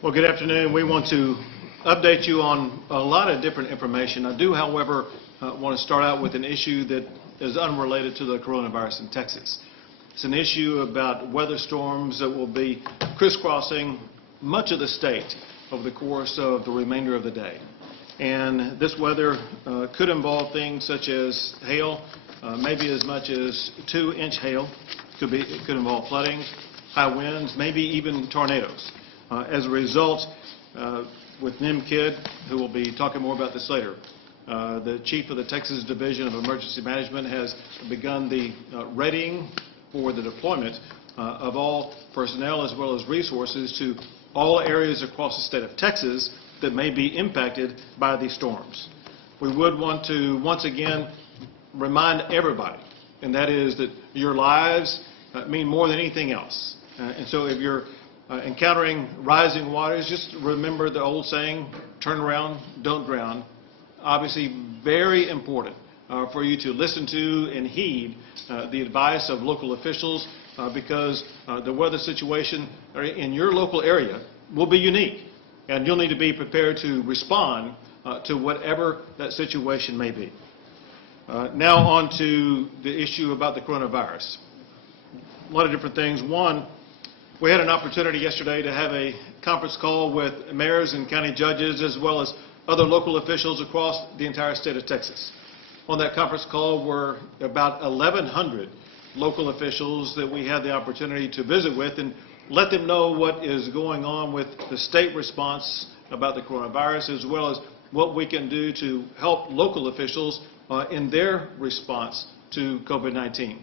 Well, good afternoon. We want to update you on a lot of different information. I do, however, want to start out with an issue that is unrelated to the coronavirus in Texas. It's an issue about weather storms that will be crisscrossing much of the state over the course of the remainder of the day. And this weather could involve things such as hail, maybe as much as 2-inch hail. It could involve flooding, high winds, maybe even tornadoes. As a result, with Nim Kidd, who will be talking more about this later, the chief of the Texas Division of Emergency Management has begun the readying for the deployment of all personnel as well as resources to all areas across the state of Texas that may be impacted by these storms. We would want to once again remind everybody, and that is that your lives mean more than anything else. And so if you're encountering rising waters, just remember the old saying, turn around, don't drown. Obviously very important for you to listen to and heed the advice of local officials because the weather situation in your local area will be unique, and you'll need to be prepared to respond to whatever that situation may be. Now on to the issue about the coronavirus. A lot of different things. One, we had an opportunity yesterday to have a conference call with mayors and county judges as well as other local officials across the entire state of Texas. On that conference call were about 1,100 local officials that we had the opportunity to visit with and let them know what is going on with the state response about the coronavirus as well as what we can do to help local officials in their response to COVID-19.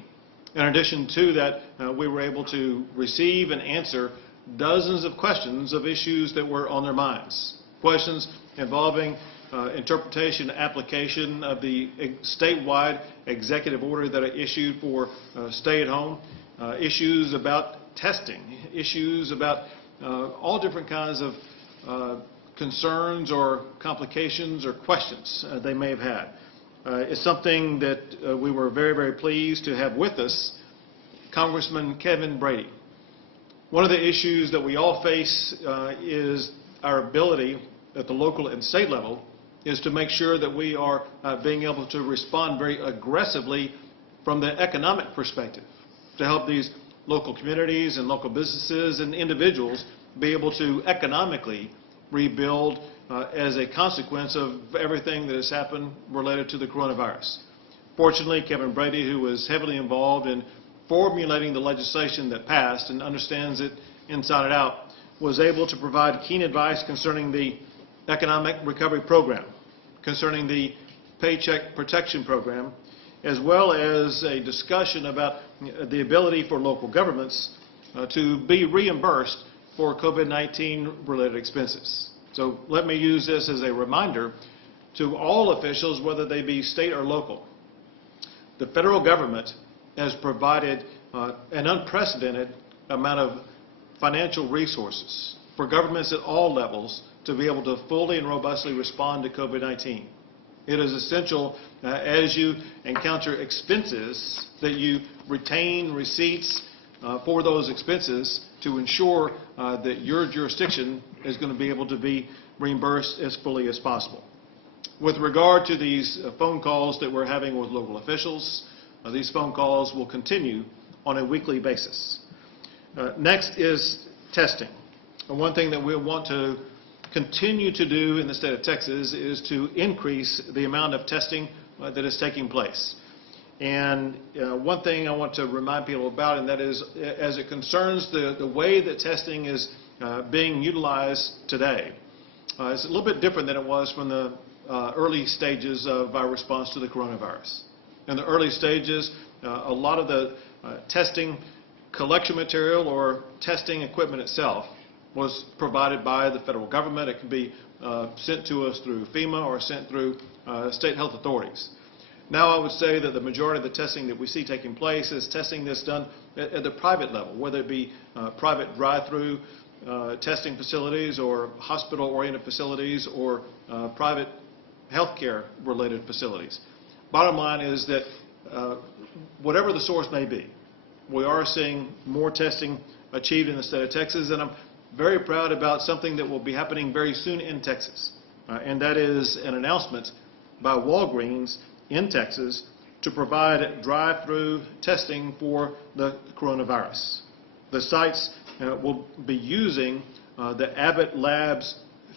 In addition to that, we were able to receive and answer dozens of questions of issues that were on their minds. Questions involving interpretation and application of the statewide executive order that I issued for stay at home, issues about testing, issues about all different kinds of concerns or complications or questions they may have had. It's something that we were very, very pleased to have with us Congressman Kevin Brady. One of the issues that we all face is our ability at the local and state level is to make sure that we are being able to respond very aggressively from the economic perspective to help these local communities and local businesses and individuals be able to economically rebuild as a consequence of everything that has happened related to the coronavirus. Fortunately, Kevin Brady, who was heavily involved in formulating the legislation that passed and understands it inside and out, was able to provide keen advice concerning the Economic Recovery Program, concerning the Paycheck Protection Program, as well as a discussion about the ability for local governments to be reimbursed for COVID-19 related expenses. So let me use this as a reminder to all officials, whether they be state or local. The federal government has provided an unprecedented amount of financial resources for governments at all levels to be able to fully and robustly respond to COVID-19. It is essential as you encounter expenses that you retain receipts for those expenses to ensure that your jurisdiction is going to be able to be reimbursed as fully as possible. With regard to these phone calls that we're having with local officials, these phone calls will continue on a weekly basis. Next is testing. And one thing that we want to continue to do in the state of Texas is to increase the amount of testing that is taking place. And one thing I want to remind people about, and that is as it concerns the way that testing is being utilized today, it's a little bit different than it was from the early stages of our response to the coronavirus. In the early stages, a lot of the testing collection material or testing equipment itself was provided by the federal government. It can be sent to us through FEMA or sent through state health authorities. Now I would say that the majority of the testing that we see taking place is testing that's done at the private level, whether it be private drive-through testing facilities or hospital-oriented facilities or private healthcare related facilities. Bottom line is that whatever the source may be, we are seeing more testing achieved in the state of Texas, and I'm very proud about something that will be happening very soon in Texas, and that is an announcement by Walgreens in Texas to provide drive-through testing for the coronavirus. The sites will be using the Abbott Labs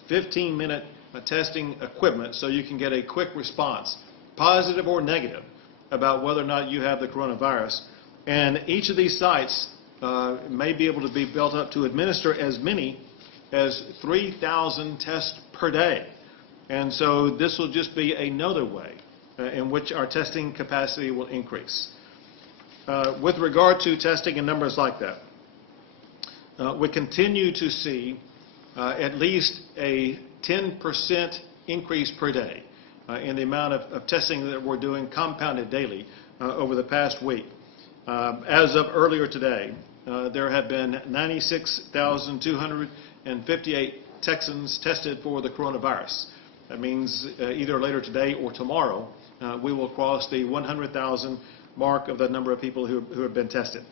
15-minute testing equipment so you can get a quick response, positive or negative, about whether or not you have the coronavirus. And each of these sites may be able to be built up to administer as many as 3,000 tests per day. And so this will just be another way in which our testing capacity will increase. With regard to testing and numbers like that, we continue to see at least a 10% increase per day in the amount of testing that we're doing compounded daily over the past week. As of earlier today, there have been 96,258 Texans tested for the coronavirus. That means either later today or tomorrow, we will cross the 100,000 mark of the number of people who have been tested.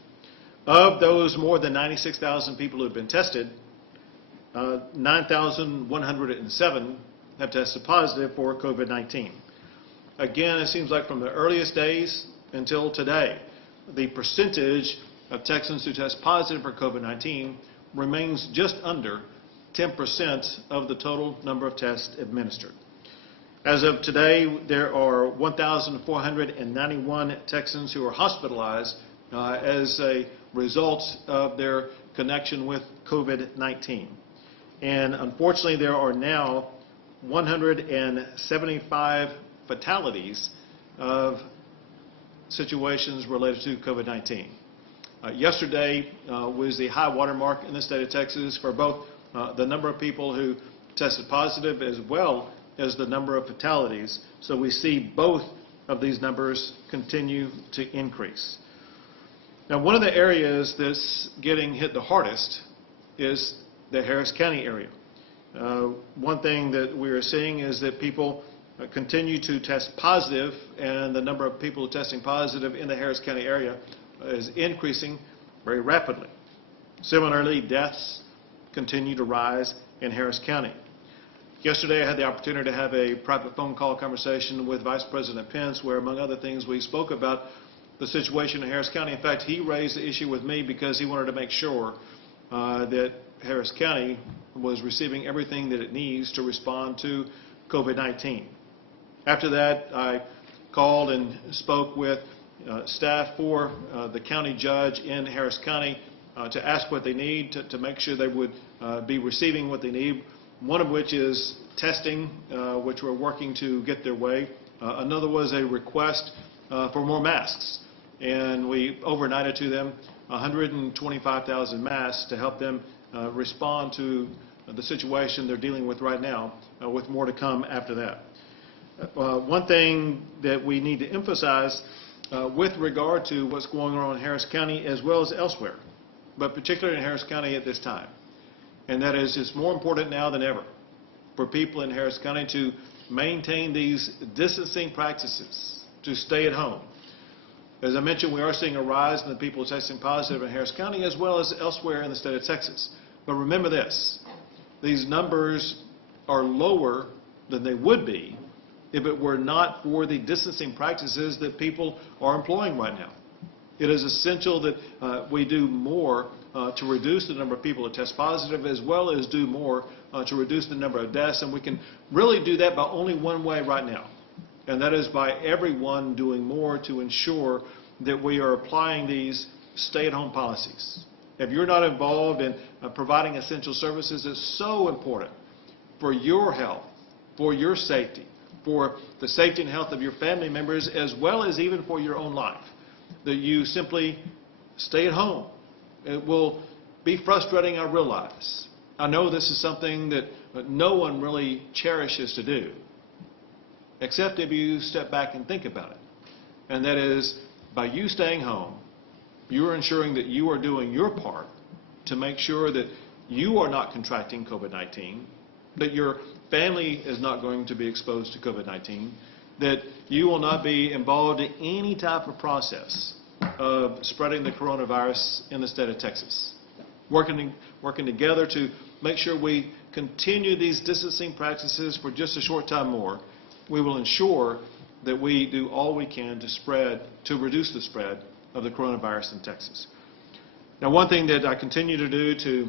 Of those more than 96,000 people who have been tested, 9,107 have tested positive for COVID-19. Again, it seems like from the earliest days until today, the percentage of Texans who test positive for COVID-19 remains just under 10% of the total number of tests administered. As of today, there are 1,491 Texans who are hospitalized as a result of their connection with COVID-19. And unfortunately, there are now 175 fatalities of situations related to COVID-19. Yesterday was the high water mark in the state of Texas for both the number of people who tested positive as well as the number of fatalities. So we see both of these numbers continue to increase. Now, one of the areas that's getting hit the hardest is the Harris County area. One thing that we are seeing is that people continue to test positive, and the number of people testing positive in the Harris County area is increasing very rapidly. Similarly, deaths continue to rise in Harris County. Yesterday, I had the opportunity to have a private phone call conversation with Vice President Pence, where, among other things, we spoke about the situation in Harris County. In fact, he raised the issue with me because he wanted to make sure that Harris County was receiving everything that it needs to respond to COVID-19. After that, I called and spoke with staff for the county judge in Harris County to ask what they need to make sure they would be receiving what they need, one of which is testing, which we're working to get their way. Another was a request for more masks, and we overnighted to them 125,000 masks to help them respond to the situation they're dealing with right now, with more to come after that. One thing that we need to emphasize with regard to what's going on in Harris County as well as elsewhere, but particularly in Harris County at this time, and that is it's more important now than ever for people in Harris County to maintain these distancing practices, to stay at home. As I mentioned, we are seeing a rise in the people testing positive in Harris County as well as elsewhere in the state of Texas. But remember this, these numbers are lower than they would be if it were not for the distancing practices that people are employing right now. It is essential that we do more to reduce the number of people that test positive as well as do more to reduce the number of deaths. And we can really do that by only one way right now, and that is by everyone doing more to ensure that we are applying these stay-at-home policies. If you're not involved in providing essential services, it's so important for your health, for your safety, for the safety and health of your family members, as well as even for your own life, that you simply stay at home. It will be frustrating, I realize. I know this is something that no one really cherishes to do, except if you step back and think about it. And that is, by you staying home, you are ensuring that you are doing your part to make sure that you are not contracting COVID-19, that your family is not going to be exposed to COVID-19, that you will not be involved in any type of process of spreading the coronavirus in the state of Texas. Working together to make sure we continue these distancing practices for just a short time more, we will ensure that we do all we can to reduce the spread of the coronavirus in Texas. Now, one thing that I continue to do to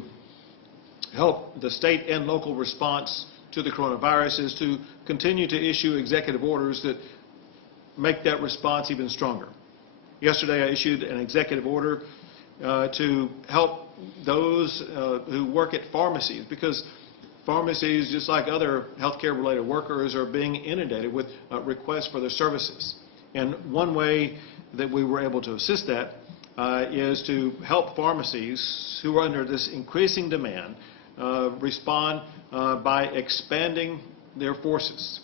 help the state and local response to the coronavirus is to continue to issue executive orders that make that response even stronger. Yesterday, I issued an executive order to help those who work at pharmacies, because pharmacies, just like other healthcare-related workers, are being inundated with requests for their services. And one way that we were able to assist that is to help pharmacies who are under this increasing demand respond by expanding their forces.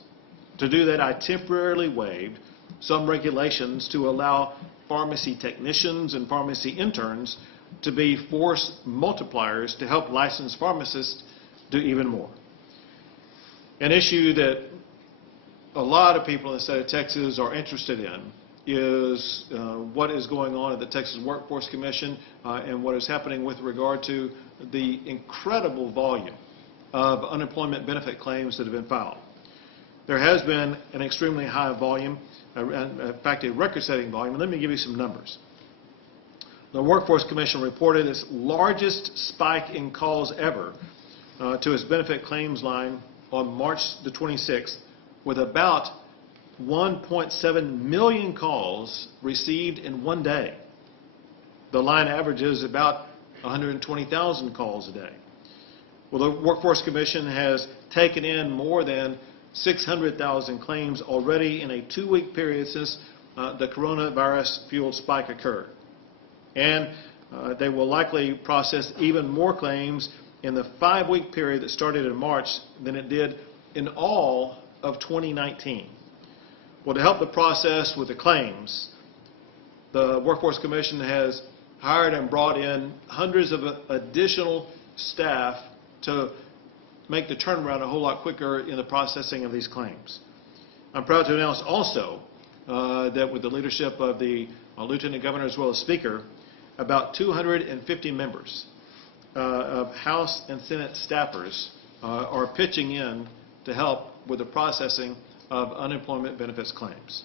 To do that, I temporarily waived some regulations to allow pharmacy technicians and pharmacy interns to be force multipliers to help licensed pharmacists do even more. An issue that a lot of people in the state of Texas are interested in is what is going on at the Texas Workforce Commission and what is happening with regard to the incredible volume of unemployment benefit claims that have been filed. There has been an extremely high volume, in fact, a record-setting volume. And let me give you some numbers. The Workforce Commission reported its largest spike in calls ever to its benefit claims line on March the 26th, with about 1.7 million calls received in one day. The line averages about 120,000 calls a day. Well, the Workforce Commission has taken in more than 600,000 claims already in a 2-week period since the coronavirus-fueled spike occurred. And they will likely process even more claims in the 5-week period that started in March than it did in all of 2019. Well, to help the process with the claims, the Workforce Commission has hired and brought in hundreds of additional staff to make the turnaround a whole lot quicker in the processing of these claims. I'm proud to announce also that with the leadership of the Lieutenant Governor as well as Speaker, about 250 members of House and Senate staffers are pitching in to help with the processing of unemployment benefits claims.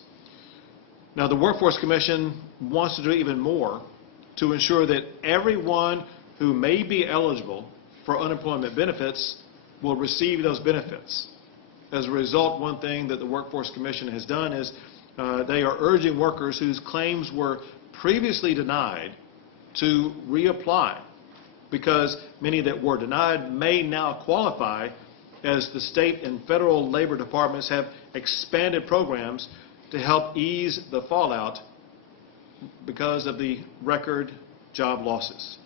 Now, the Workforce Commission wants to do even more to ensure that everyone who may be eligible for unemployment benefits will receive those benefits. As a result, one thing that the Workforce Commission has done is they are urging workers whose claims were previously denied to reapply, because many that were denied may now qualify, as the state and federal labor departments have expanded programs to help ease the fallout because of the record job losses.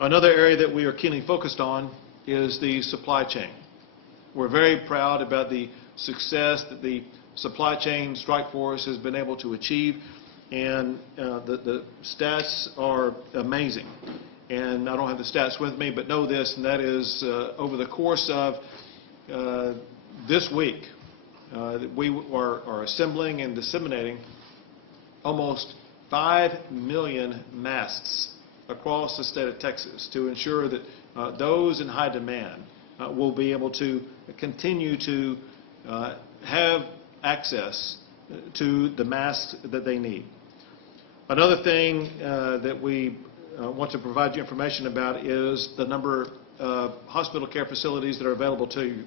Another area that we are keenly focused on is the supply chain. We're very proud about the success that the supply chain strike force has been able to achieve, and the stats are amazing. And I don't have the stats with me, but know this, and that is over the course of this week, we are assembling and disseminating almost 5 million masks across the state of Texas to ensure that those in high demand will be able to continue to have access to the masks that they need. Another thing that we want to provide you information about is the number of hospital care facilities that are available to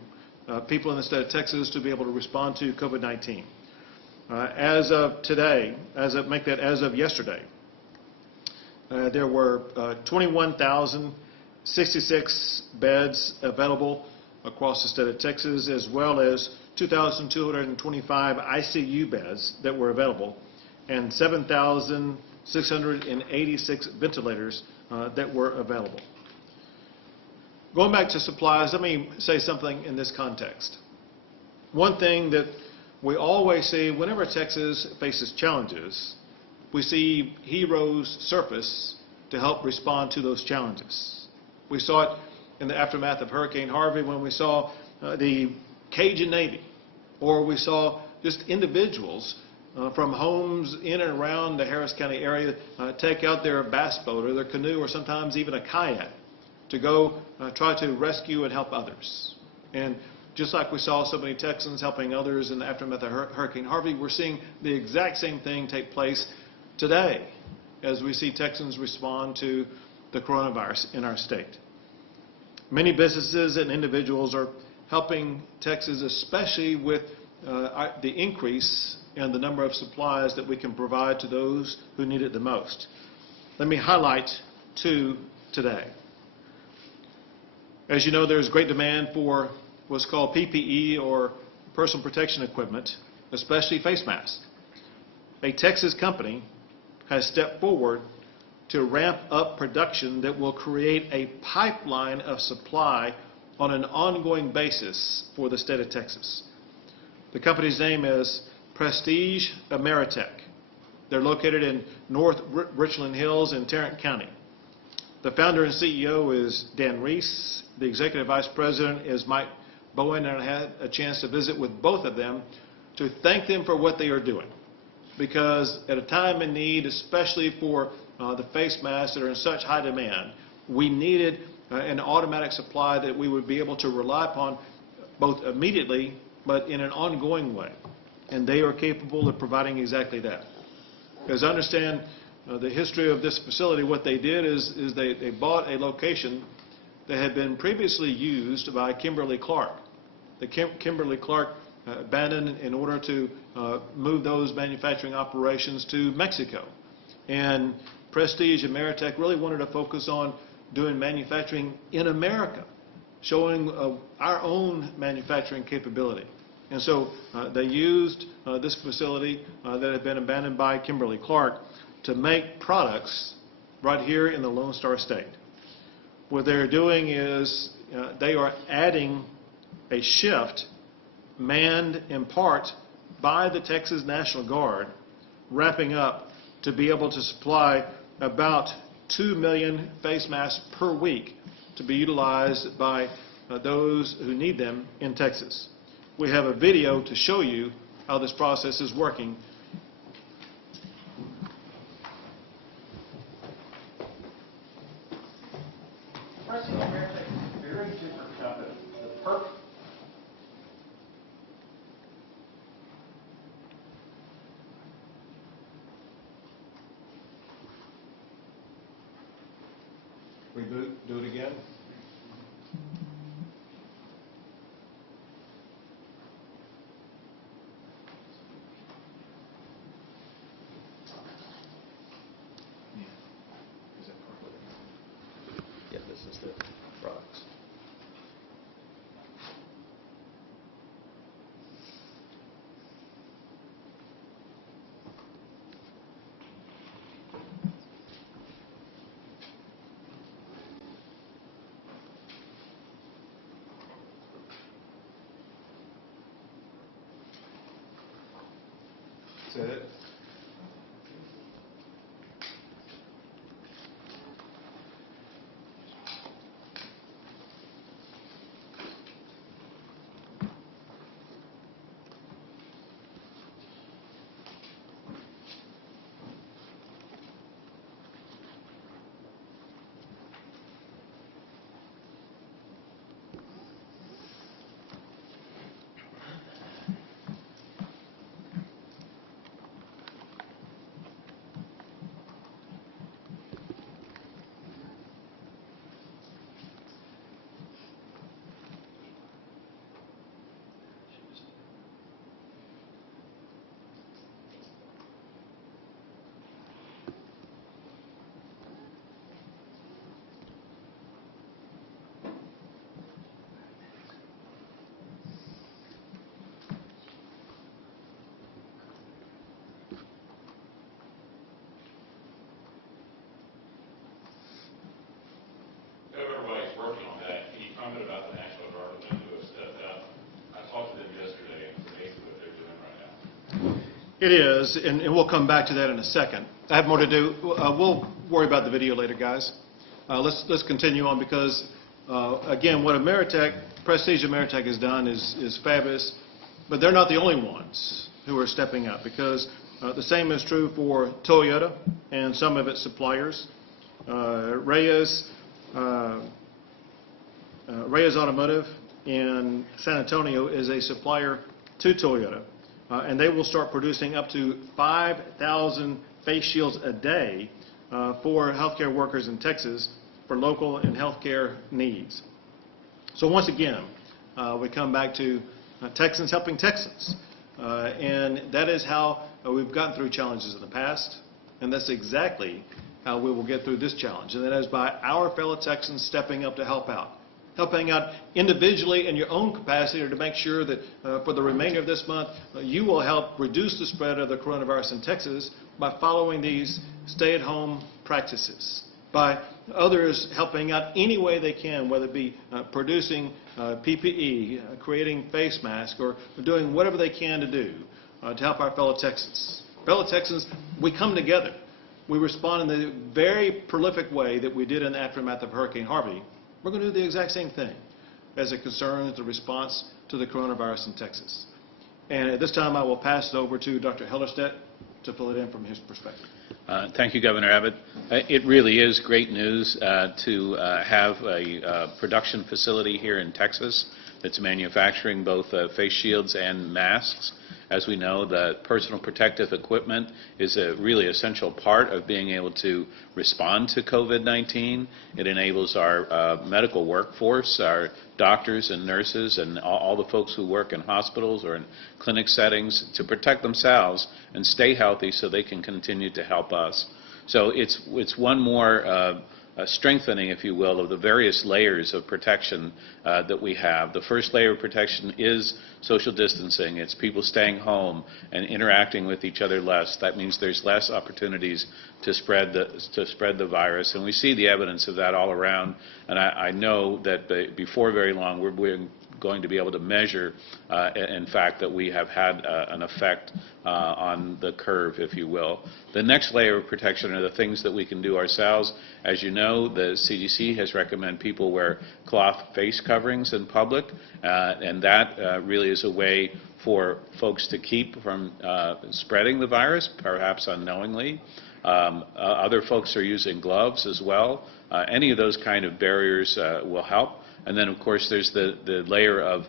people in the state of Texas to be able to respond to COVID-19. As of today, as of yesterday, there were 21,066 beds available across the state of Texas, as well as 2,225 ICU beds that were available, and 7,686 ventilators that were available. Going back to supplies, let me say something in this context. One thing that we always see whenever Texas faces challenges, we see heroes surface to help respond to those challenges. We saw it in the aftermath of Hurricane Harvey when we saw the Cajun Navy, or we saw just individuals from homes in and around the Harris County area take out their bass boat or their canoe or sometimes even a kayak to go try to rescue and help others. And just like we saw so many Texans helping others in the aftermath of Hurricane Harvey, we're seeing the exact same thing take place today as we see Texans respond to the coronavirus in our state. Many businesses and individuals are helping Texas, especially with the increase in the number of supplies that we can provide to those who need it the most. Let me highlight two today. As you know, there's great demand for what's called PPE, or personal protection equipment, especially face masks. A Texas company has stepped forward to ramp up production that will create a pipeline of supply on an ongoing basis for the state of Texas. The company's name is Prestige Ameritech. They're located in North Richland Hills in Tarrant County. The founder and CEO is Dan Reese. The executive vice president is Mike Bowen, and I had a chance to visit with both of them to thank them for what they are doing. Because at a time in need, especially for the face masks that are in such high demand, we needed an automatic supply that we would be able to rely upon both immediately but in an ongoing way. And they are capable of providing exactly that. As I understand the history of this facility, what they did is they bought a location that had been previously used by Kimberly-Clark. The Kimberly-Clark abandoned in order to move those manufacturing operations to Mexico. And Prestige Ameritech really wanted to focus on doing manufacturing in America, showing our own manufacturing capability. And so they used this facility that had been abandoned by Kimberly-Clark to make products right here in the Lone Star State. What they're doing is they are adding a shift manned in part by the Texas National Guard, wrapping up to be able to supply about 2 million face masks per week to be utilized by those who need them in Texas. We have a video to show you how this process is working. Prestige Ameritech is a very different company. The perfect. Reboot, do it again. Yeah, this is the products. That's it. Everybody's working on that. Can you comment about the National Guard who have stepped up? I talked to them yesterday, and it's amazing what they're doing right now. It is, and we'll come back to that in a second. I have more to do. We'll worry about the video later, guys. Let's continue on because, again, what Prestige Ameritech has done is fabulous, but they're not the only ones who are stepping up because the same is true for Toyota and some of its suppliers. Reyes Reyes Automotive in San Antonio is a supplier to Toyota, and they will start producing up to 5,000 face shields a day for healthcare workers in Texas for local and healthcare needs. So once again, we come back to Texans helping Texans, and that is how we've gotten through challenges in the past, and that's exactly how we will get through this challenge, and that is by our fellow Texans stepping up to help out. Helping out individually in your own capacity to make sure that for the remainder of this month, you will help reduce the spread of the coronavirus in Texas by following these stay-at-home practices. By others helping out any way they can, whether it be producing PPE, creating face masks, or doing whatever they can to do to help our fellow Texans. Fellow Texans, we come together. We respond in the very prolific way that we did in the aftermath of Hurricane Harvey. We're going to do the exact same thing as it concerns the response to the coronavirus in Texas. And at this time, I will pass it over to Dr. Hellerstedt to fill it in from his perspective. Thank you, Governor Abbott. It really is great news to have a production facility here in Texas that's manufacturing both face shields and masks. As we know, the personal protective equipment is a really essential part of being able to respond to COVID-19. It enables our medical workforce, our doctors and nurses, and all the folks who work in hospitals or in clinic settings to protect themselves and stay healthy so they can continue to help us. So it's one more strengthening, if you will, of the various layers of protection that we have. The first layer of protection is social distancing. It's people staying home and interacting with each other less. That means there's less opportunities to spread the virus, and we see the evidence of that all around. And I know that before very long we're going to be able to measure, in fact, that we have had an effect on the curve, if you will. The next layer of protection are the things that we can do ourselves. As you know, the CDC has recommended people wear cloth face coverings in public, and that really is a way for folks to keep from spreading the virus, perhaps unknowingly. Other folks are using gloves as well. Any of those kind of barriers will help. And then, of course, there's the layer of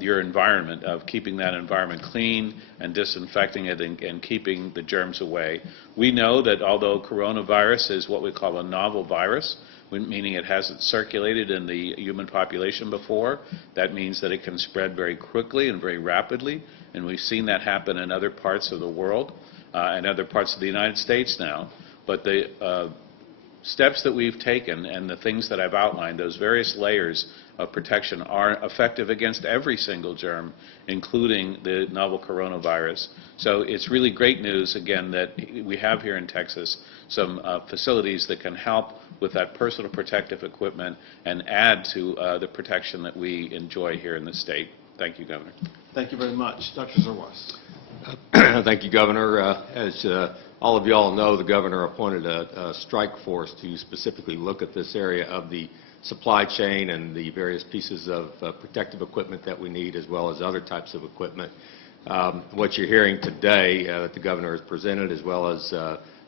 your environment, of keeping that environment clean and disinfecting it and keeping the germs away. We know that although coronavirus is what we call a novel virus, meaning it hasn't circulated in the human population before, that means that it can spread very quickly and very rapidly, and we've seen that happen in other parts of the world and other parts of the United States now. But the steps that we've taken and the things that I've outlined, those various layers of protection, are effective against every single germ, including the novel coronavirus. So it's really great news, again, that we have here in Texas some facilities that can help with that personal protective equipment and add to the protection that we enjoy here in the state. Thank you, Governor. Thank you very much. Dr. Zerwas. Thank you, Governor. As all of you all know, the Governor appointed a strike force to specifically look at this area of the supply chain and the various pieces of protective equipment that we need, as well as other types of equipment. What you're hearing today that the Governor has presented, as well as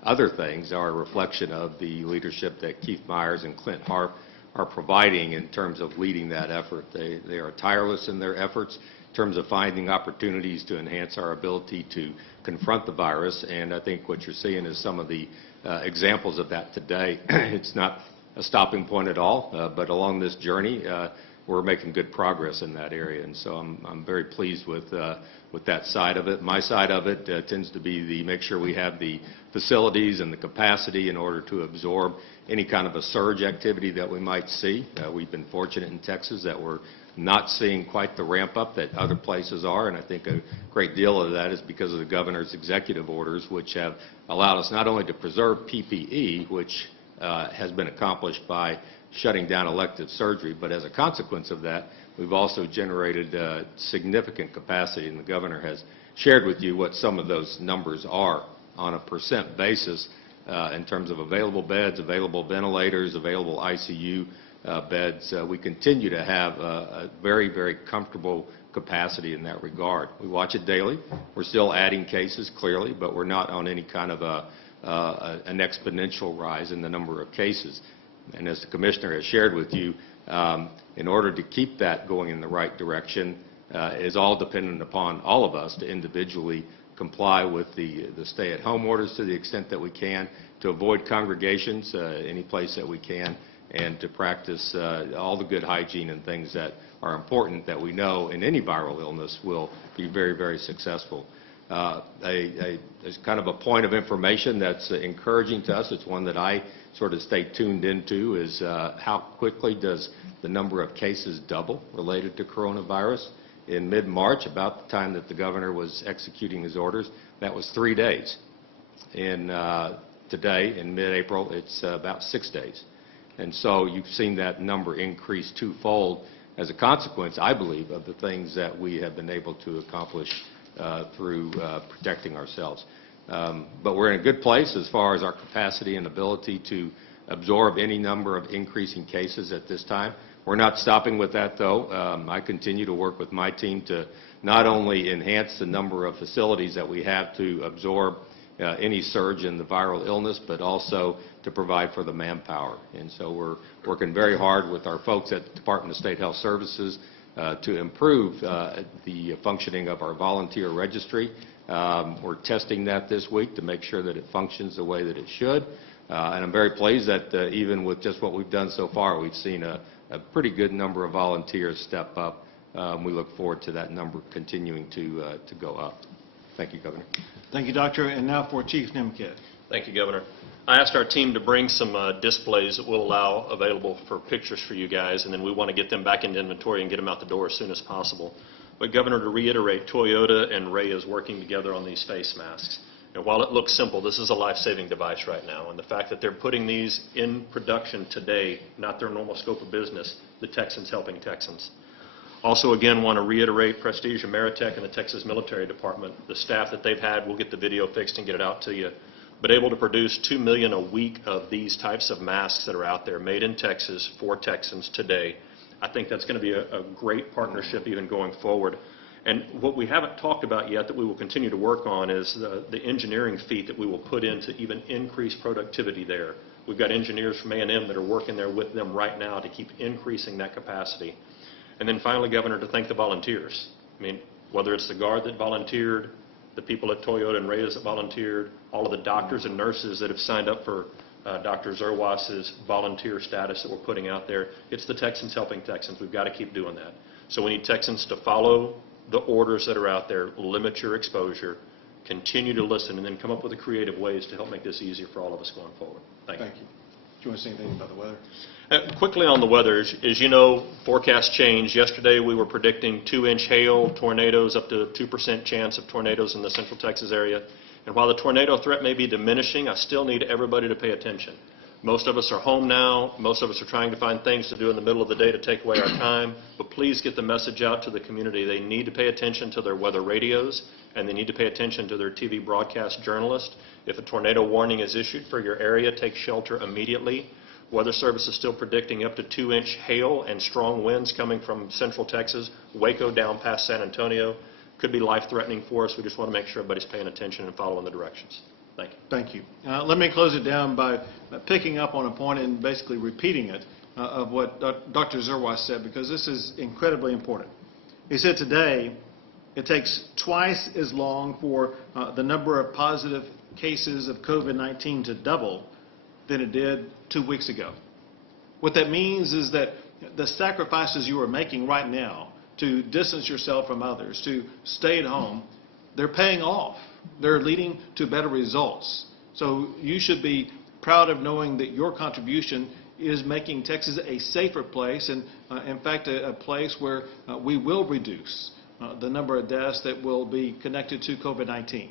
other things, are a reflection of the leadership that Keith Myers and Clint Harp are providing in terms of leading that effort. They are tireless in their efforts in terms of finding opportunities to enhance our ability to confront the virus, and I think what you're seeing is some of the examples of that today. It's not a stopping point at all, but along this journey, we're making good progress in that area, and so I'm very pleased with that side of it. My side of it tends to be the make sure we have the facilities and the capacity in order to absorb any kind of a surge activity that we might see. We've been fortunate in Texas that we're not seeing quite the ramp up that other places are, and I think a great deal of that is because of the Governor's executive orders, which have allowed us not only to preserve PPE, which has been accomplished by shutting down elective surgery, but as a consequence of that, we've also generated significant capacity, and the Governor has shared with you what some of those numbers are on a percent basis in terms of available beds, available ventilators, available ICU beds. We continue to have a very, very comfortable capacity in that regard. We watch it daily. We're still adding cases, clearly, but we're not on any kind of an exponential rise in the number of cases. And as the Commissioner has shared with you, In order to keep that going in the right direction is all dependent upon all of us to individually comply with the stay-at-home orders to the extent that we can, to avoid congregations any place that we can, and to practice all the good hygiene and things that are important that we know in any viral illness will be very, very successful. As kind of a point of information that's encouraging to us, it's one that I sort of stay tuned into, is how quickly does the number of cases double related to coronavirus. In mid-March, about the time that the governor was executing his orders, that was 3 days. Today, in mid-April, it's about 6 days. And so you've seen that number increase twofold as a consequence, I believe, of the things that we have been able to accomplish through protecting ourselves. But we're in a good place as far as our capacity and ability to absorb any number of increasing cases at this time. We're not stopping with that, though. I continue to work with my team to not only enhance the number of facilities that we have to absorb any surge in the viral illness, but also to provide for the manpower. And so we're working very hard with our folks at the Department of State Health Services to improve the functioning of our volunteer registry. We're testing that this week to make sure that it functions the way that it should. And I'm very pleased that even with just what we've done so far, we've seen a pretty good number of volunteers step up. We look forward to that number continuing to go up. Thank you, Governor. Thank you, Doctor. And now for Chief Nemked. Thank you, Governor. I asked our team to bring some displays that we'll allow available for pictures for you guys, and then we want to get them back into inventory and get them out the door as soon as possible. But, Governor, to reiterate, Toyota and Ray is working together on these face masks. And while it looks simple, this is a life-saving device right now. And the fact that they're putting these in production today, not their normal scope of business, the Texans helping Texans. Also, again, want to reiterate Prestige Ameritech and the Texas Military Department. The staff that they've had, we'll get the video fixed and get it out to you, but able to produce 2 million a week of these types of masks that are out there made in Texas for Texans today. I think that's going to be a great partnership even going forward. And what we haven't talked about yet that we will continue to work on is the engineering feat that we will put in to even increase productivity there. We've got engineers from A&M that are working there with them right now to keep increasing that capacity. And then finally, Governor, to thank the volunteers. I mean, whether it's the Guard that volunteered, the people at Toyota and Reyes that volunteered, all of the doctors and nurses that have signed up for Dr. Zerwas's volunteer status that we're putting out there. It's the Texans helping Texans. We've got to keep doing that. So we need Texans to follow the orders that are out there, limit your exposure, continue to listen, and then come up with the creative ways to help make this easier for all of us going forward. Thank you. Thank you. Do you want to say anything about the weather? Quickly on the weather, as you know, forecasts change. Yesterday we were predicting 2-inch hail, tornadoes, up to 2% chance of tornadoes in the central Texas area. And while the tornado threat may be diminishing, I still need everybody to pay attention. Most of us are home now. Most of us are trying to find things to do in the middle of the day to take away our time. But please get the message out to the community. They need to pay attention to their weather radios, and they need to pay attention to their TV broadcast journalists. If a tornado warning is issued for your area, take shelter immediately. Weather Service is still predicting up to 2-inch hail and strong winds coming from central Texas, Waco down past San Antonio. Could be life-threatening for us. We just want to make sure everybody's paying attention and following the directions. Thank you. Thank you. Let me close it down by picking up on a point and basically repeating it of what Dr. Zerwas said, because this is incredibly important. He said today it takes twice as long for the number of positive cases of COVID-19 to double than it did 2 weeks ago. What that means is that the sacrifices you are making right now to distance yourself from others, to stay at home, they're paying off. They're leading to better results. So you should be proud of knowing that your contribution is making Texas a safer place, and in fact a place where we will reduce the number of deaths that will be connected to COVID-19.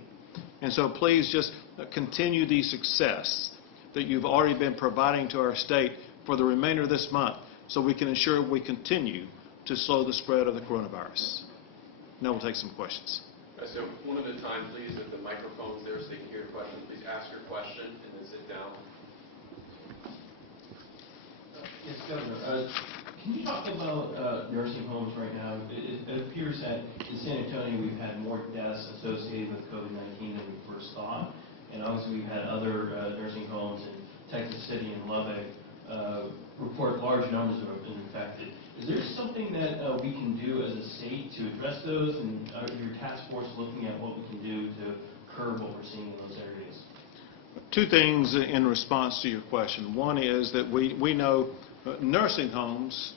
And so please just continue the success that you've already been providing to our state for the remainder of this month, so we can ensure we continue to slow the spread of the coronavirus. Now we'll take some questions. So one at a time, please, with the microphones there so they can hear your question. Please ask your question and then sit down. Yes, Governor. Can you talk about nursing homes right now? It appears that in San Antonio we've had more deaths associated with COVID-19 than we first thought. And obviously we've had other nursing homes in Texas City and Lubbock report large numbers of infected. Is there something that we can do as a state to address those, and your task force looking at what we can do to curb what we're seeing in those areas? Two things in response to your question. One is that we know nursing homes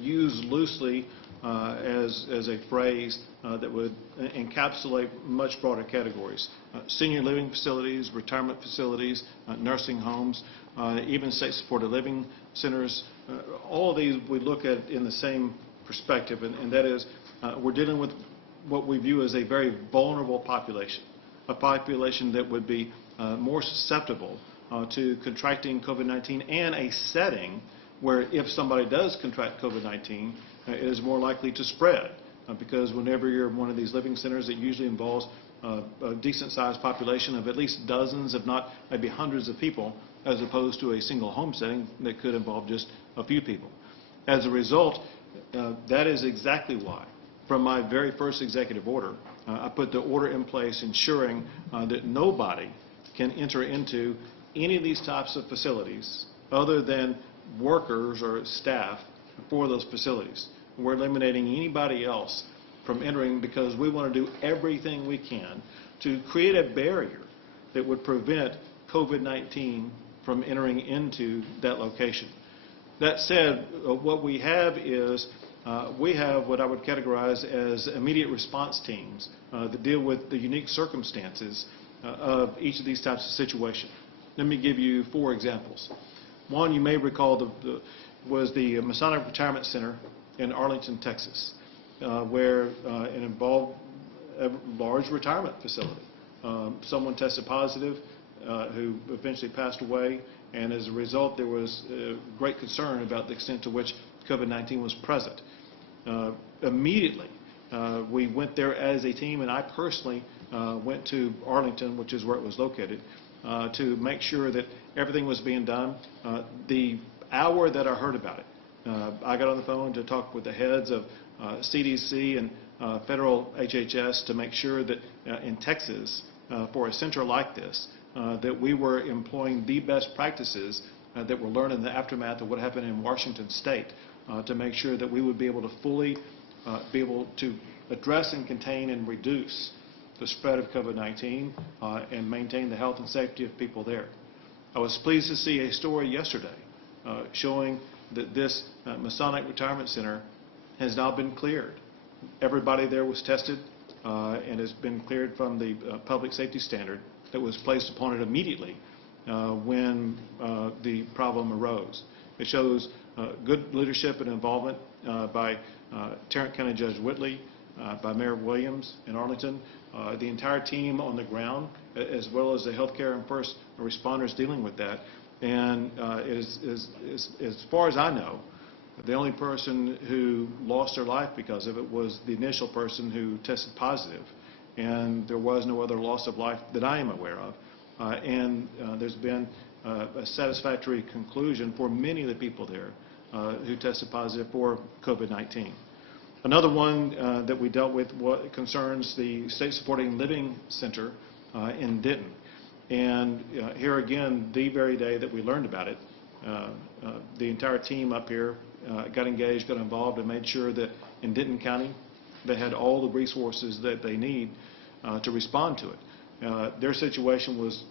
used loosely as a phrase that would encapsulate much broader categories. Senior living facilities, retirement facilities, nursing homes, even state-supported living centers. All of these we look at in the same perspective, and that is we're dealing with what we view as a very vulnerable population, a population that would be more susceptible to contracting COVID-19, and a setting where if somebody does contract COVID-19, it is more likely to spread. Because whenever you're in one of these living centers, it usually involves a decent-sized population of at least dozens, if not maybe hundreds of people, as opposed to a single home setting that could involve just a few people. As a result, that is exactly why, from my very first executive order, I put the order in place ensuring that nobody can enter into any of these types of facilities other than workers or staff for those facilities. We're eliminating anybody else from entering because we want to do everything we can to create a barrier that would prevent COVID-19 from entering into that location. That said, what we have is we have what I would categorize as immediate response teams that deal with the unique circumstances of each of these types of situations. Let me give you 4 examples. One you may recall was the Masonic Retirement Center in Arlington, Texas, where it involved a large retirement facility. Someone tested positive who eventually passed away, and as a result there was great concern about the extent to which COVID-19 was present. Immediately, we went there as a team, and I personally went to Arlington, which is where it was located, to make sure that everything was being done. The hour that I heard about it, I got on the phone to talk with the heads of CDC and federal HHS to make sure that in Texas, for a center like this, that we were employing the best practices that were learned in the aftermath of what happened in Washington State to make sure that we would be able to fully be able to address and contain and reduce the spread of COVID-19 and maintain the health and safety of people there. I was pleased to see a story yesterday showing that this Masonic Retirement Center has now been cleared. Everybody there was tested and has been cleared from the public safety standard that was placed upon it immediately when the problem arose. It shows good leadership and involvement by Tarrant County Judge Whitley, by Mayor Williams in Arlington, the entire team on the ground, as well as the healthcare and first responders dealing with that. And as far as I know, the only person who lost their life because of it was the initial person who tested positive. And there was no other loss of life that I am aware of. And there's been a satisfactory conclusion for many of the people there who tested positive for COVID-19. Another one that we dealt with concerns the State Supporting Living Center in Denton. And here again, the very day that we learned about it, the entire team up here got engaged, got involved, and made sure that in Denton County they had all the resources that they need to respond to it. Their situation was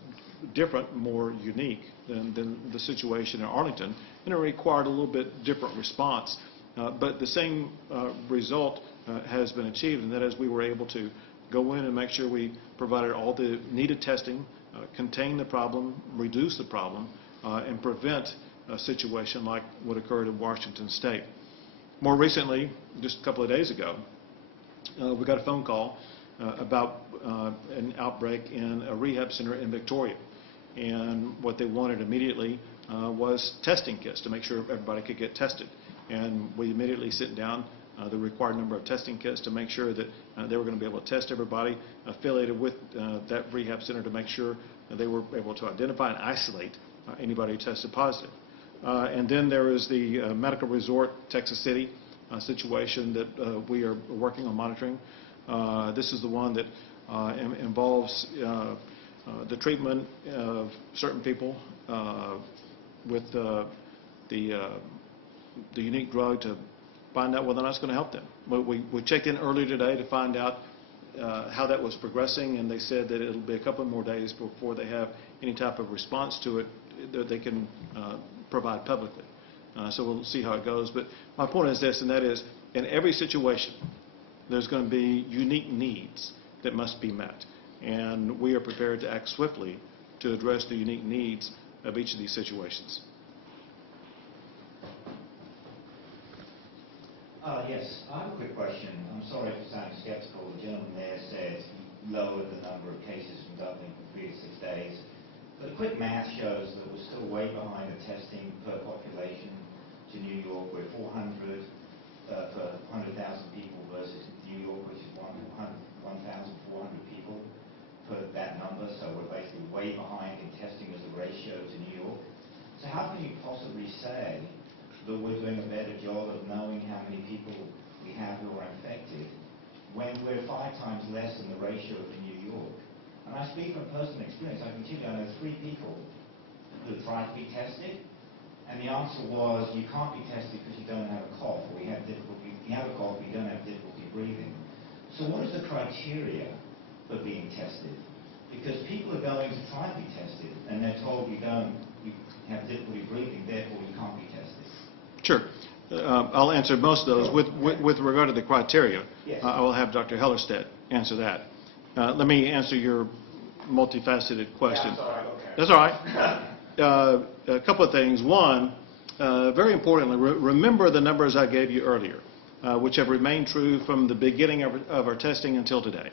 different, more unique than the situation in Arlington, and it required a little bit different response. But the same result has been achieved, and that is we were able to go in and make sure we provided all the needed testing, contain the problem, reduce the problem, and prevent a situation like what occurred in Washington State. More recently, just a couple of days ago, we got a phone call about an outbreak in a rehab center in Victoria. And what they wanted immediately was testing kits to make sure everybody could get tested. And we immediately sent down the required number of testing kits to make sure that they were going to be able to test everybody affiliated with that rehab center to make sure that they were able to identify and isolate anybody who tested positive. And then there is the Medical Resort Texas City situation that we are working on monitoring. This is the one that involves the treatment of certain people with the unique drug to find out whether or not it's going to help them. We checked in earlier today to find out how that was progressing, and they said that it'll be a couple more days before they have any type of response to it that they can provide publicly. So we'll see how it goes. But my point is this, and that is, in every situation, there's going to be unique needs that must be met. And we are prepared to act swiftly to address the unique needs of each of these situations. Yes, I have a quick question. I'm sorry for sounding skeptical. The gentleman there said he lowered the number of cases from doubling from 3 to 6 days. But the quick math shows that we're still way behind the testing per population to New York. We're 400 per 100,000 people versus New York, which is 1,400 people per that number. So we're basically way behind in testing as a ratio to New York. So how can you possibly say that we're doing a better job of knowing how many people we have who are infected when we're 5 times less than the ratio of New York? And I speak from personal experience. I can tell you, I know 3 people who tried to be tested, and the answer was, you can't be tested because you don't have a cough, or you have a cough, but you don't have difficulty breathing. So what is the criteria for being tested? Because people are going to try to be tested, and they're told you have difficulty breathing, therefore you can't be tested. Sure. I'll answer most of those. With regard to the criteria, Yes. I will have Dr. Hellerstedt answer that. Let me answer your multifaceted question. Yeah, I'm sorry, okay. That's all right. A couple of things. One, very importantly, remember the numbers I gave you earlier, which have remained true from the beginning of our testing until today.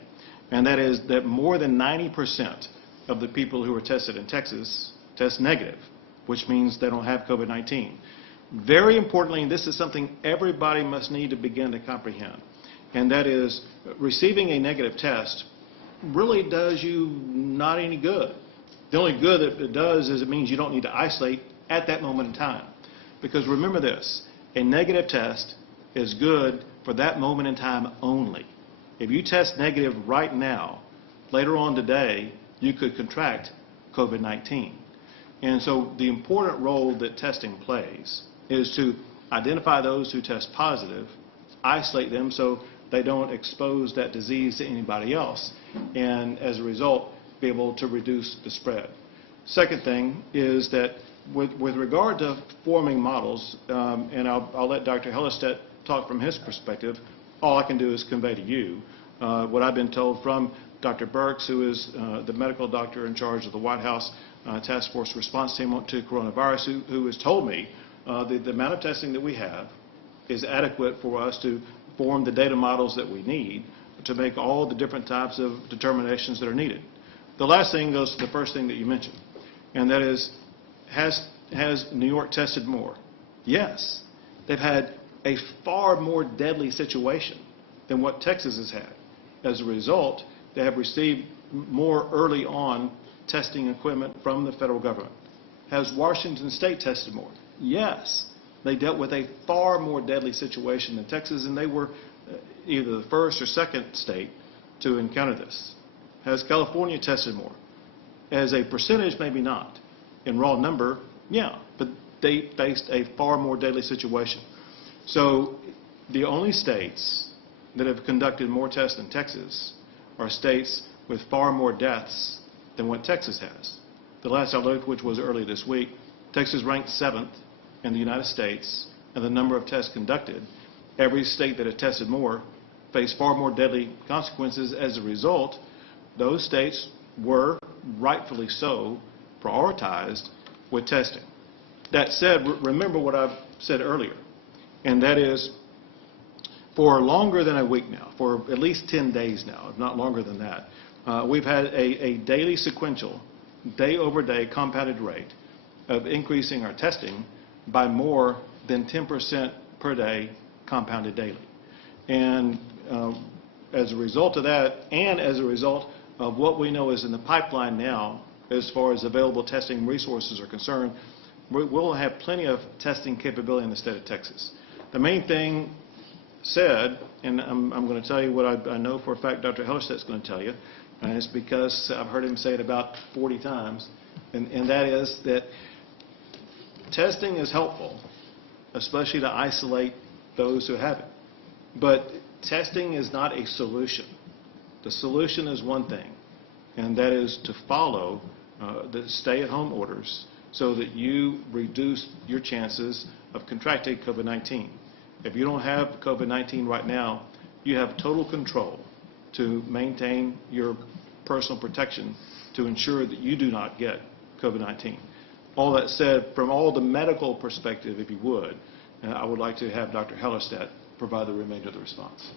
And that is that more than 90% of the people who are tested in Texas test negative, which means they don't have COVID-19. Very importantly, and this is something everybody must need to begin to comprehend, and that is receiving a negative test really does you not any good. The only good that it does is it means you don't need to isolate at that moment in time. Because remember this, a negative test is good for that moment in time only. If you test negative right now, later on today, you could contract COVID-19. And so the important role that testing plays is to identify those who test positive, isolate them so they don't expose that disease to anybody else, and as a result, be able to reduce the spread. Second thing is that with regard to forming models, and I'll let Dr. Hellerstedt talk from his perspective, all I can do is convey to you what I've been told from Dr. Birx, who is the medical doctor in charge of the White House Task Force Response Team to coronavirus, who has told me the amount of testing that we have is adequate for us to form the data models that we need to make all the different types of determinations that are needed. The last thing goes to the first thing that you mentioned, and that is, has New York tested more? Yes. They've had a far more deadly situation than what Texas has had. As a result, they have received more early on testing equipment from the federal government. Has Washington State tested more? Yes. They dealt with a far more deadly situation than Texas, and they were either the first or second state to encounter this. Has California tested more? As a percentage, maybe not. In raw number, yeah, but they faced a far more deadly situation. So the only states that have conducted more tests than Texas are states with far more deaths than what Texas has. The last I looked, which was early this week, Texas ranked 7th in the United States in the number of tests conducted. Every state that had tested more faced far more deadly consequences. As a result, those states were, rightfully so, prioritized with testing. That said, remember what I've said earlier, and that is, for longer than a week now, for at least 10 days now, if not longer than that, we've had a daily sequential, day-over-day compounded rate of increasing our testing by more than 10% per day compounded daily. And as a result of that, and as a result of what we know is in the pipeline now, as far as available testing resources are concerned, we'll have plenty of testing capability in the state of Texas. The main thing said, and I'm going to tell you what I know for a fact Dr. Hellerstedt's going to tell you, and it's because I've heard him say it about 40 times, and that is that testing is helpful, especially to isolate those who have it. But testing is not a solution. The solution is one thing, and that is to follow the stay-at-home orders so that you reduce your chances of contracting COVID-19. If you don't have COVID-19 right now, you have total control to maintain your personal protection to ensure that you do not get COVID-19. All that said, from all the medical perspective, if you would, I would like to have Dr. Hellerstedt provide the remainder of the response.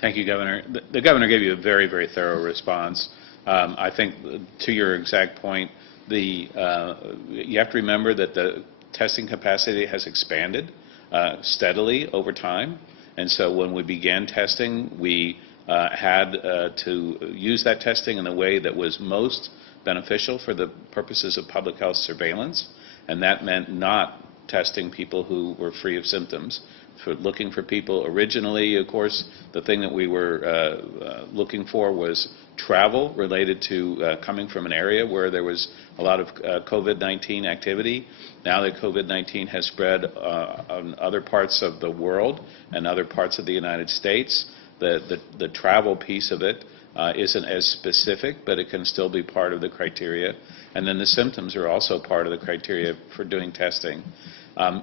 Thank you, Governor. The Governor gave you a very, very thorough response. I think, to your exact point, you have to remember that the testing capacity has expanded steadily over time. And so when we began testing, we had to use that testing in a way that was most beneficial for the purposes of public health surveillance. And that meant not testing people who were free of symptoms. For looking for people originally, of course, the thing that we were looking for was travel related to coming from an area where there was a lot of COVID-19 activity. Now that COVID-19 has spread on other parts of the world and other parts of the United States, the travel piece of it isn't as specific, but it can still be part of the criteria. And then the symptoms are also part of the criteria for doing testing.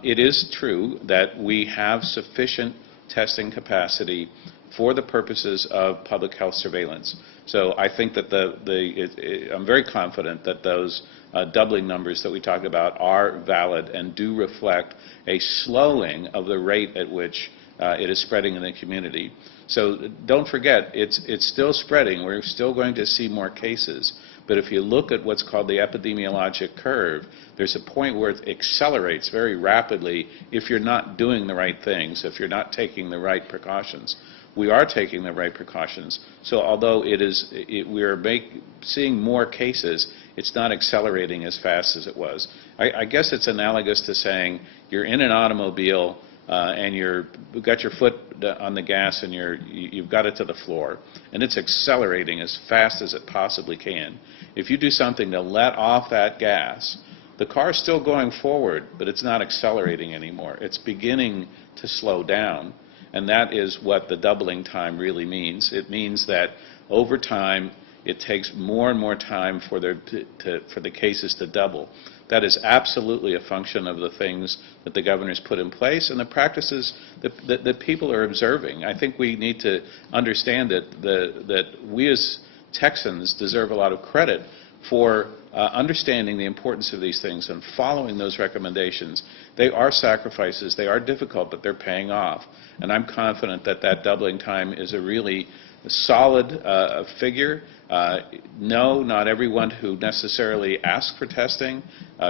It is true that we have sufficient testing capacity for the purposes of public health surveillance. So I think that I'm very confident that those doubling numbers that we talked about are valid and do reflect a slowing of the rate at which it is spreading in the community. So don't forget, it's still spreading. We're still going to see more cases. But if you look at what's called the epidemiologic curve, there's a point where it accelerates very rapidly if you're not doing the right things, if you're not taking the right precautions. We are taking the right precautions. So although we are seeing more cases, it's not accelerating as fast as it was. I guess it's analogous to saying you're in an automobile and you've got your foot on the gas and you've got it to the floor, and it's accelerating as fast as it possibly can. If you do something to let off that gas, the car's still going forward, but it's not accelerating anymore. It's beginning to slow down, and that is what the doubling time really means. It means that over time, it takes more and more time for the cases to double. That is absolutely a function of the things that the governor's put in place and the practices that people are observing. I think we need to understand that we as Texans deserve a lot of credit for understanding the importance of these things and following those recommendations. They are sacrifices, they are difficult, but they're paying off. And I'm confident that that doubling time is a really solid figure. No, not everyone who necessarily asks for testing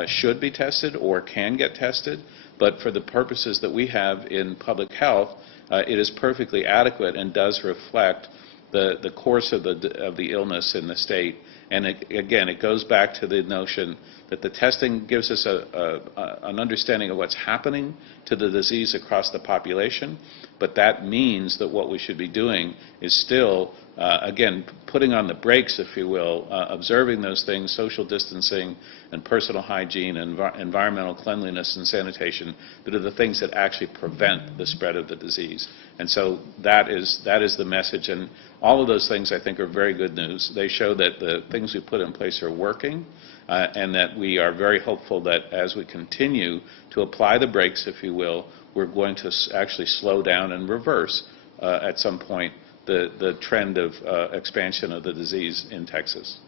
should be tested or can get tested, but for the purposes that we have in public health, it is perfectly adequate and does reflect the course of the illness in the state. And again, it goes back to the notion that the testing gives us an understanding of what's happening to the disease across the population, but that means that what we should be doing is still, again, putting on the brakes, if you will, observing those things, social distancing and personal hygiene and environmental cleanliness and sanitation, that are the things that actually prevent the spread of the disease. And so that is the message, and all of those things I think are very good news. They show that the things we put in place are working, and that we are very hopeful that as we continue to apply the brakes, if you will, we're going to actually slow down and reverse at some point the trend of expansion of the disease in Texas.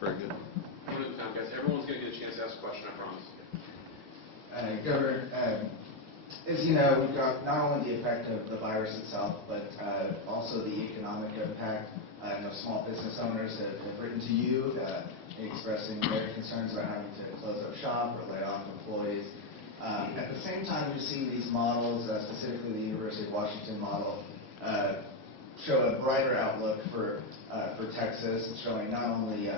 Very good. One at a time, guys. Everyone's going to get a chance to ask a question, I promise. Governor, as you know, we've got not only the effect of the virus itself, but also the economic impact. I know small business owners have written to you expressing their concerns about having to close up shop or lay off employees. At the same time, we've seen these models, specifically the University of Washington model, show a brighter outlook for Texas, showing not only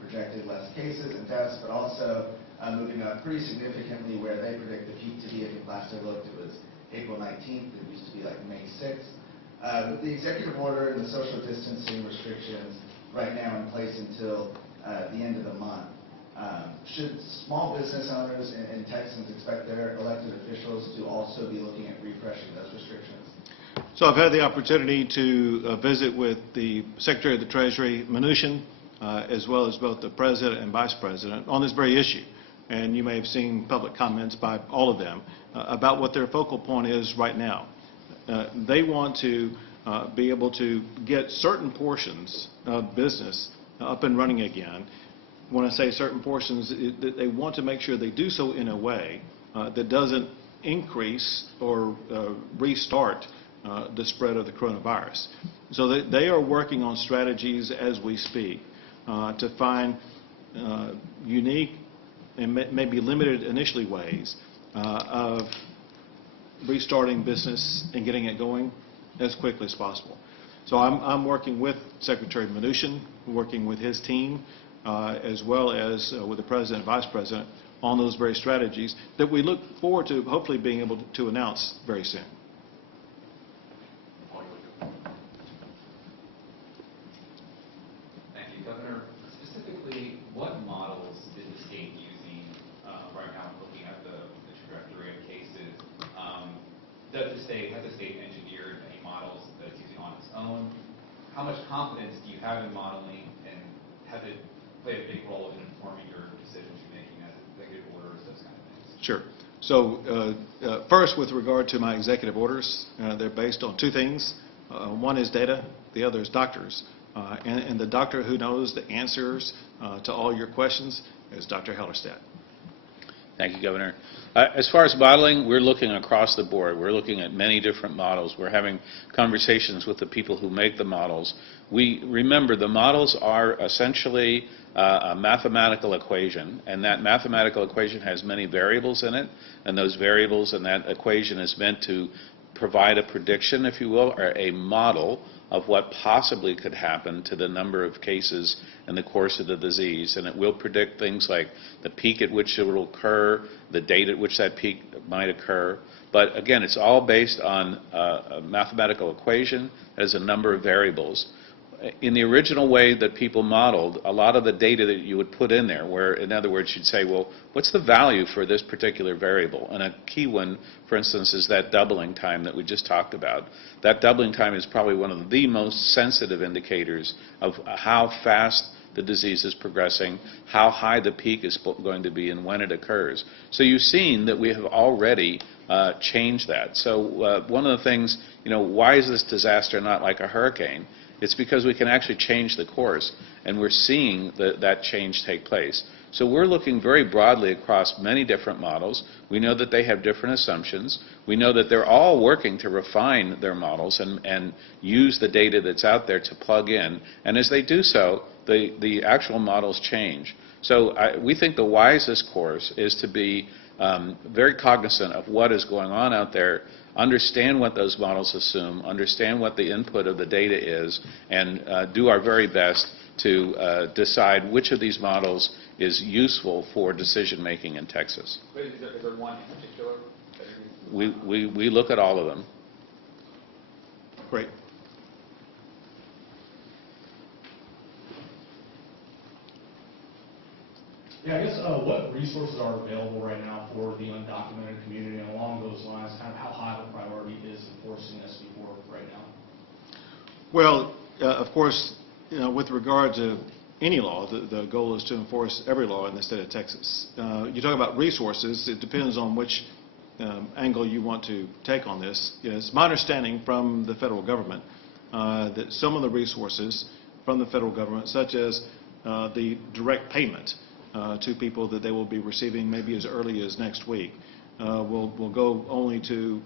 projected less cases and deaths, but also moving up pretty significantly where they predict the peak to be. I think last I looked, it was April 19th. It used to be like May 6th. With the executive order and the social distancing restrictions right now in place until the end of the month, Should small business owners and Texans expect their elected officials to also be looking at refreshing those restrictions? So I've had the opportunity to visit with the Secretary of the Treasury, Mnuchin, as well as both the President and Vice President on this very issue. And you may have seen public comments by all of them about what their focal point is right now. They want to be able to get certain portions of business up and running again. When I say certain portions, they want to make sure they do so in a way that doesn't increase or restart the spread of the coronavirus. So they are working on strategies as we speak to find unique and maybe limited initially ways of restarting business and getting it going as quickly as possible. So I'm working with Secretary Mnuchin, working with his team, as well as with the President and Vice President on those very strategies that we look forward to hopefully being able to announce very soon. Thank you, Governor. Specifically, what models is the state using right now looking at the trajectory of cases? Has the state engineered any models that it's using on its own? How much confidence do you have in modeling, and has it played a big role in informing your decisions you're making as executive orders, those kind of things? Sure. So first, with regard to my executive orders, they're based on two things. One is data, the other is doctors. And the doctor who knows the answers to all your questions is Dr. Hellerstedt. Thank you, Governor. As far as modeling, we're looking across the board. We're looking at many different models. We're having conversations with the people who make the models. Remember, the models are essentially a mathematical equation, and that mathematical equation has many variables in it, and those variables in that equation is meant to provide a prediction, if you will, or a model of what possibly could happen to the number of cases in the course of the disease. And it will predict things like the peak at which it will occur, the date at which that peak might occur. But again, it's all based on a mathematical equation that has a number of variables. In the original way that people modeled, a lot of the data that you would put in there, where in other words you'd say, well, what's the value for this particular variable? And a key one, for instance, is that doubling time that we just talked about. That doubling time is probably one of the most sensitive indicators of how fast the disease is progressing, how high the peak is going to be, and when it occurs. So you've seen that we have already changed that. So one of the things, why is this disaster not like a hurricane? It's because we can actually change the course, and we're seeing that change take place. So we're looking very broadly across many different models. We know that they have different assumptions. We know that they're all working to refine their models and use the data that's out there to plug in. And as they do so, the actual models change. So we think the wisest course is to be very cognizant of what is going on out there, understand what those models assume, understand what the input of the data is, and do our very best to decide which of these models is useful for decision making in Texas. But is there one in particular? We look at all of them. Great. Yeah, I guess what resources are available right now for the undocumented community, and along those lines, kind of how high the priority is enforcing SB4 right now? Well, of course, with regard to any law, the goal is to enforce every law in the state of Texas. You talk about resources, it depends on which angle you want to take on this. It's my understanding from the federal government that some of the resources from the federal government, such as the direct payment to people that they will be receiving maybe as early as next week, will go only to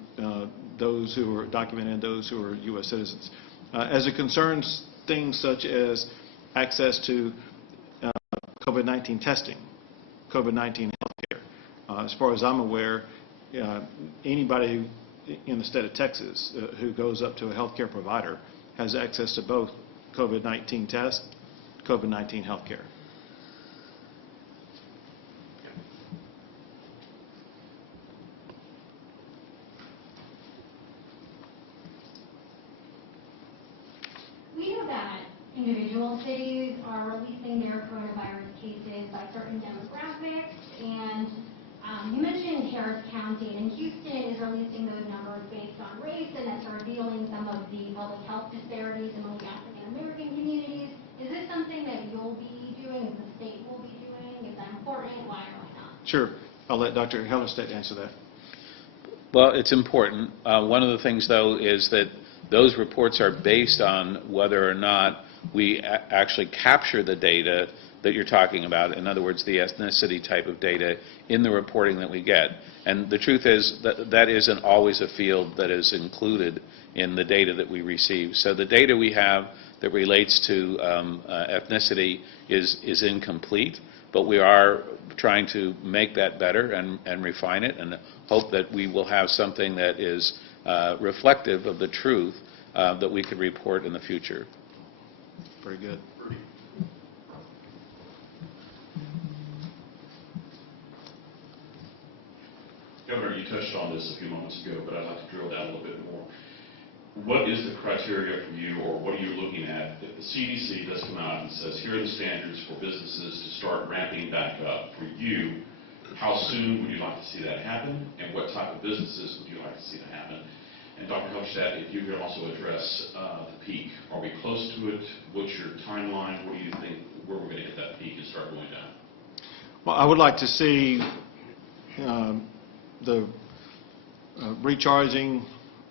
those who are documented and those who are U.S. citizens. As it concerns things such as access to COVID-19 testing, COVID-19 healthcare, as far as I'm aware, anybody in the state of Texas who goes up to a healthcare provider has access to both COVID-19 tests, COVID-19 healthcare. We know that individual cities are releasing their coronavirus cases by certain demographics, and you mentioned Harris County, and Houston is releasing those numbers based on race, and that's revealing some of the public health disparities among the African American communities. Is this something that you'll be doing, is the state will be doing? Is that important? Why or why not? Sure. I'll let Dr. Hellerstedt answer that. Well, it's important. One of the things, though, is that those reports are based on whether or not we actually capture the data that you're talking about, in other words, the ethnicity type of data in the reporting that we get. And the truth is that that isn't always a field that is included in the data that we receive. So the data we have that relates to ethnicity is incomplete, but we are trying to make that better and refine it, and hope that we will have something that is reflective of the truth that we could report in the future. Very good. Governor, you touched on this a few moments ago, but I'd like to drill down a little bit more. What is the criteria for you, or what are you looking at if the CDC does come out and says, here are the standards for businesses to start ramping back up? For you, how soon would you like to see that happen, and what type of businesses would you like to see that happen? And Dr. Hellerstedt, if you could also address the peak. Are we close to it? What's your timeline? What do you think, where we're going to hit that peak and start going down? Well, I would like to see the recharging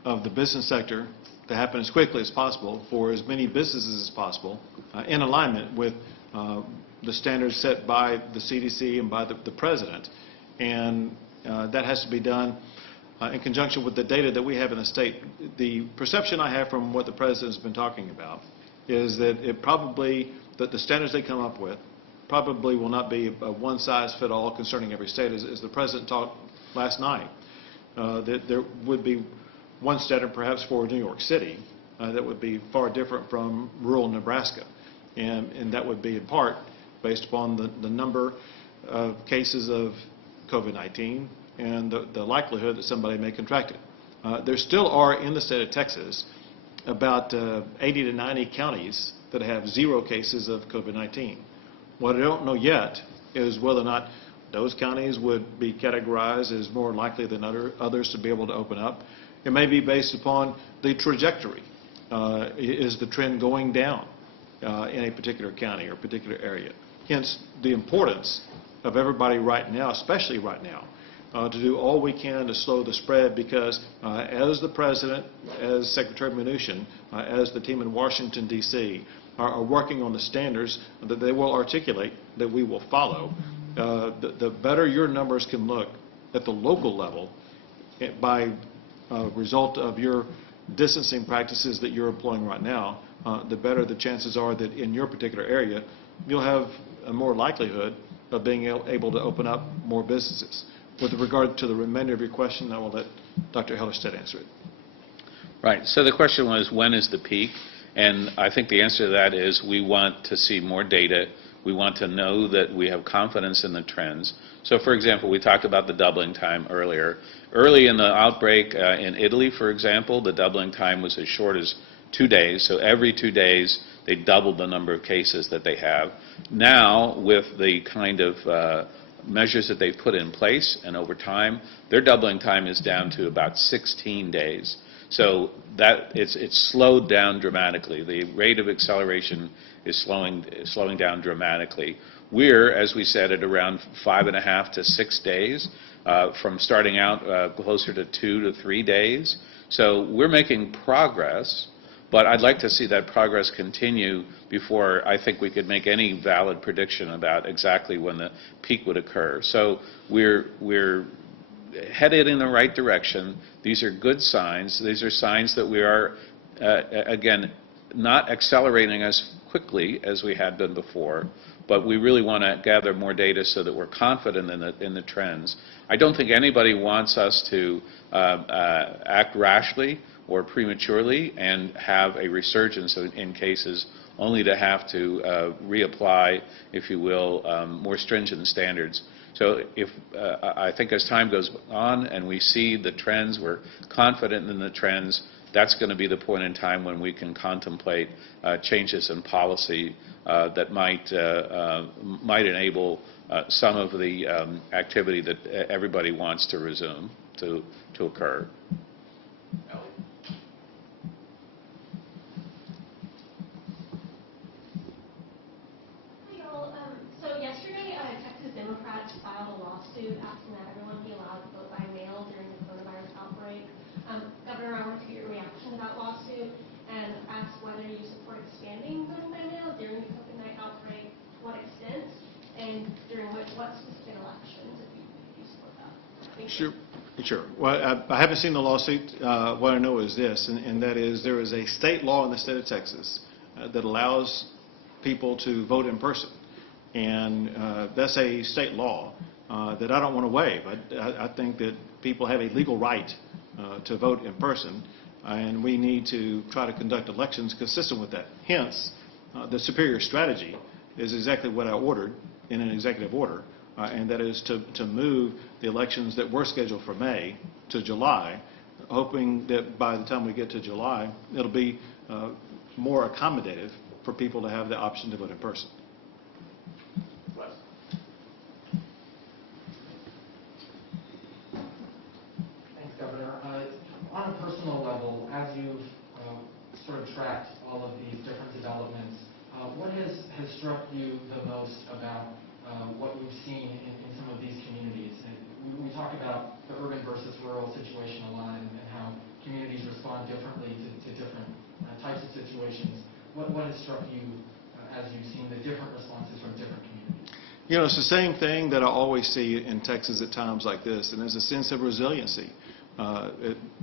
of the business sector to happen as quickly as possible for as many businesses as possible in alignment with the standards set by the CDC and by the President. And that has to be done in conjunction with the data that we have in the state. The perception I have from what the President has been talking about is that that the standards they come up with probably will not be a one-size-fit-all concerning every state. As the President talked last night, that there would be one standard perhaps for New York City that would be far different from rural Nebraska. And that would be in part based upon the number of cases of COVID-19 and the likelihood that somebody may contract it. There still are in the state of Texas about 80 to 90 counties that have 0 cases of COVID-19. What I don't know yet is whether or not those counties would be categorized as more likely than others to be able to open up. It may be based upon the trajectory. Is the trend going down in a particular county or particular area? Hence, the importance of everybody right now, especially right now, to do all we can to slow the spread, because as the President, as Secretary Mnuchin, as the team in Washington, D.C., are working on the standards that they will articulate that we will follow, the better your numbers can look at the local level by result of your distancing practices that you're employing right now, the better the chances are that in your particular area you'll have a more likelihood of being able to open up more businesses. With regard to the remainder of your question, I will let Dr. Hellerstedt answer it. Right. So the question was, when is the peak? And I think the answer to that is we want to see more data. We want to know that we have confidence in the trends. So, for example, we talked about the doubling time earlier. Early in the outbreak in Italy, for example, the doubling time was as short as 2 days. So every 2 days, they doubled the number of cases that they have. Now, with the kind of measures that they've put in place and over time, their doubling time is down to about 16 days. So that it's slowed down dramatically. The rate of acceleration is slowing down dramatically. We're, as we said, at around 5.5 to 6 days, from starting out closer to 2 to 3 days. So we're making progress, but I'd like to see that progress continue before I think we could make any valid prediction about exactly when the peak would occur. So we're headed in the right direction. These are good signs. These are signs that we are, again, not accelerating as quickly as we had been before, but we really want to gather more data so that we're confident in the trends. I don't think anybody wants us to act rashly or prematurely and have a resurgence in cases only to have to reapply, if you will, more stringent standards. So I think as time goes on and we see the trends, we're confident in the trends, that's going to be the point in time when we can contemplate changes in policy that might enable some of the activity that everybody wants to resume to occur. So yesterday, Texas Democrats filed a lawsuit asking that everyone be allowed to vote by mail during the coronavirus outbreak. Governor, I want to get your reaction to that lawsuit and ask whether you support expanding voting by mail during the COVID-19 outbreak, to what extent, and during what specific elections, if you support that. Thank you. Sure. Well, I haven't seen the lawsuit. What I know is this, and that is there is a state law in the state of Texas that allows people to vote in person. And that's a state law that I don't want to waive. I think that people have a legal right to vote in person, and we need to try to conduct elections consistent with that. Hence, the superior strategy is exactly what I ordered in an executive order, and that is to move the elections that were scheduled for May to July, hoping that by the time we get to July, it'll be more accommodative for people to have the option to vote in person. Thanks, Governor. On a personal level, as you've sort of tracked all of these different developments, what has struck you the most about what you've seen in some of these communities? We talk about the urban versus rural situation a lot, and how communities respond differently to different types of situations. What has struck you as you've seen the different responses from different communities? You know, it's the same thing that I always see in Texas at times like this, and there's a sense of resiliency.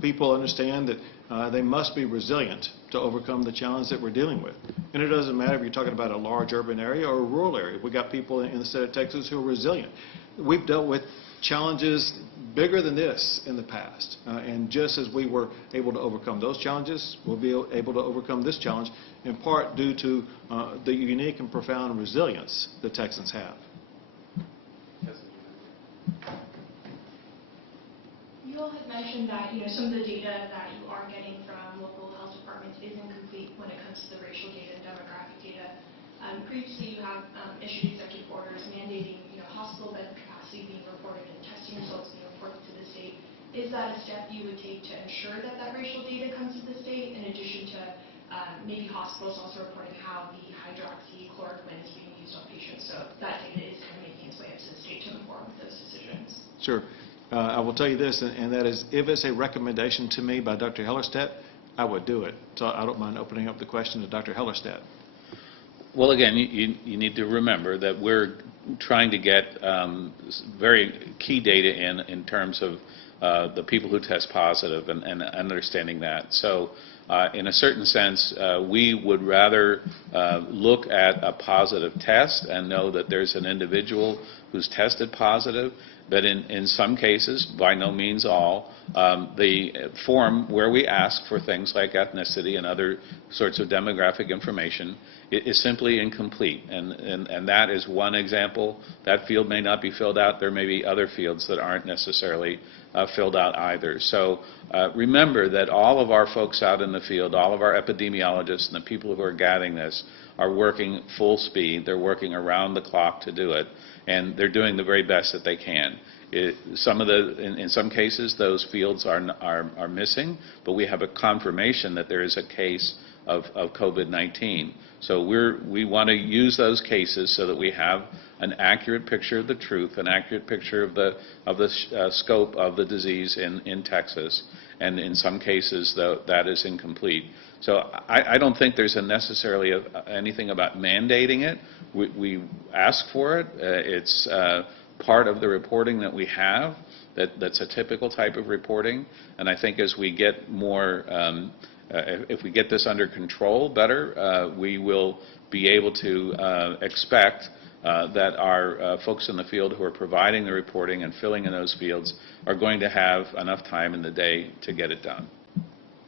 People understand that they must be resilient to overcome the challenge that we're dealing with. And it doesn't matter if you're talking about a large urban area or a rural area. We've got people in the state of Texas who are resilient. We've dealt with challenges bigger than this in the past. And just as we were able to overcome those challenges, we'll be able to overcome this challenge, in part due to the unique and profound resilience that Texans have. You all had mentioned that some of the data that you are getting from local health departments is incomplete when it comes to the racial data and demographic data. Previously, you have issued executive orders mandating hospital bed capacity being reported and testing results being reported to the state. Is that a step you would take to ensure that racial data comes to the state, in addition to maybe hospitals also reporting how the hydroxychloroquine is being used on patients, so that data is kind of making its way up to the state to inform those decisions? Sure. I will tell you this, and that is, if it's a recommendation to me by Dr. Hellerstedt, I would do it. So I don't mind opening up the question to Dr. Hellerstedt. Well, again, you need to remember that we're trying to get very key data in terms of the people who test positive and understanding that. So in a certain sense, we would rather look at a positive test and know that there's an individual who's tested positive. But in some cases, by no means all, the form where we ask for things like ethnicity and other sorts of demographic information is simply incomplete. And that is one example. That field may not be filled out. There may be other fields that aren't necessarily filled out either. So remember that all of our folks out in the field, all of our epidemiologists and the people who are gathering this are working full speed. They're working around the clock to do it. And they're doing the very best that they can. In some cases, those fields are missing, but we have a confirmation that there is a case of COVID-19. So we want to use those cases so that we have an accurate picture of the truth, an accurate picture of the scope of the disease in Texas. And in some cases, though, that is incomplete. So I don't think there's necessarily anything about mandating it. We ask for it. It's part of the reporting that we have. That's a typical type of reporting. And I think as we get more, if we get this under control better, we will be able to expect that our folks in the field who are providing the reporting and filling in those fields are going to have enough time in the day to get it done.